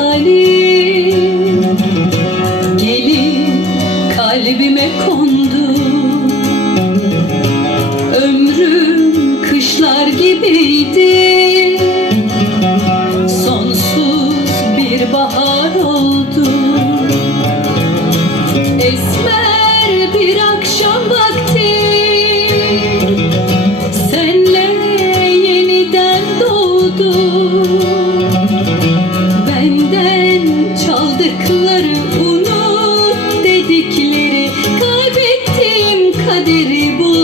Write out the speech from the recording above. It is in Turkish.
halim. Kalbime kondu. Ömrüm kışlar gibiydi. did